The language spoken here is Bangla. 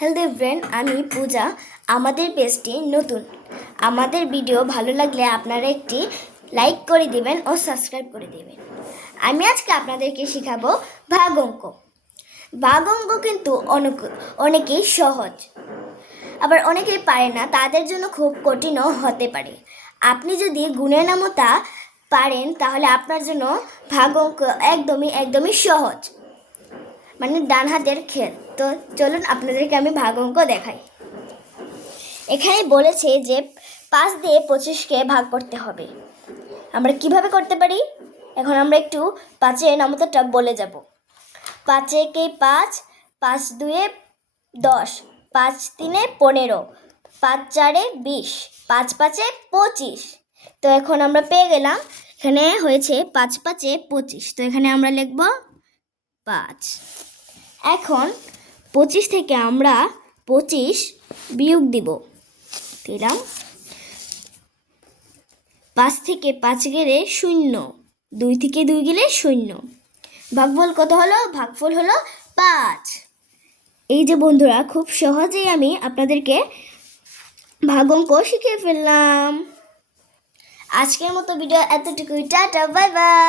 हेल्दी फ्रेंड আমি পূজা আমাদের পেজটি নতুন আমাদের ভিডিও ভালো লাগলে আপনারা একটি লাইক করে দিবেন ও সাবস্ক্রাইব করে দিবেন। আমি আজকে আপনাদেরকে শেখাবো ভাগ অঙ্ক। ভাগ অঙ্ক কিন্তু অনেকেই সহজ, আবার অনেকেই পারে না, তাদের জন্য খুব কঠিনও হতে পারে। আপনি যদি গুণের নামতা পারেন তাহলে আপনার জন্য ভাগ অঙ্ক একদমই সহজ, মানে ডান হাতের খেল। তো চলুন আপনাদেরকে আমি ভাগ অঙ্ক দেখাই। এখানে বলেছে যে 5 দিয়ে 25কে ভাগ করতে হবে। আমরা কিভাবে করতে পারি? এখন আমরা একটু 5-এর নামতাটা বলে যাব। 5 একে 5, 5 2-এ 10, 5 3-এ 15, 5 4-এ 20, 5 5-এ 25। তো এখন আমরা পেয়ে গেলাম, এখানে হয়েছে 5 5-এ 25। তো এখানে আমরা লিখব 5। এখন 25 থেকে আমরা 25 বিয়োগ দিলাম। 5 থেকে 5 গেলে 0, 2 থেকে 2 গেলে 0। ভাগফল কত হলো? ভাগফল হলো 5। এই যে বন্ধুরা, খুব সহজেই আমি আপনাদেরকে ভাগ অঙ্ক শিখিয়ে ফেললাম। আজকের মতো ভিডিও এতটুকুই। Tata, bye bye.